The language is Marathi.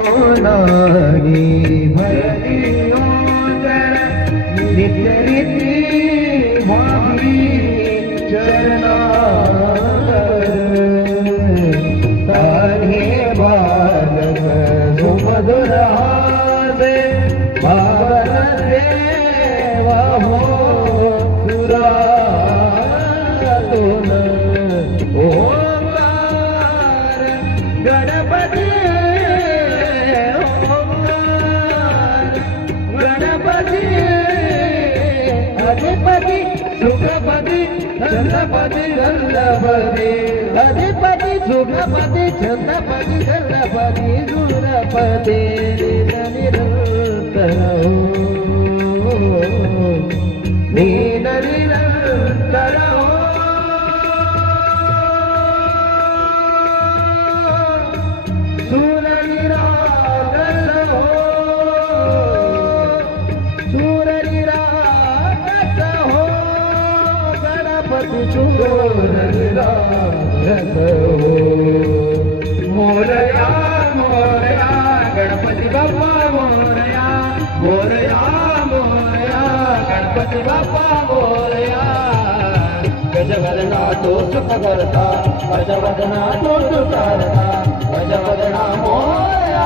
नागी भरलियो जन नित्य रीति भावी चरणार तारे बालक सुमधुर हासे भावन देवा हो सुरातुन ओंकार गणपती अधिपति सुखपति चंद्रपति गंधपति अधिपति सुखपति चंद्रपति गंधपति सुरपति निरंतर नीन निरंतर सुर निराकर हो सुर निराकर हो गणपति सुर निराकर हो मोरया मोरया गणपति बाप्पा मोरया मोरया मोरया गणपति बाप्पा मोरया गजवदना तो सुख करता गजवदना तो सुख करता गजवदना मोरया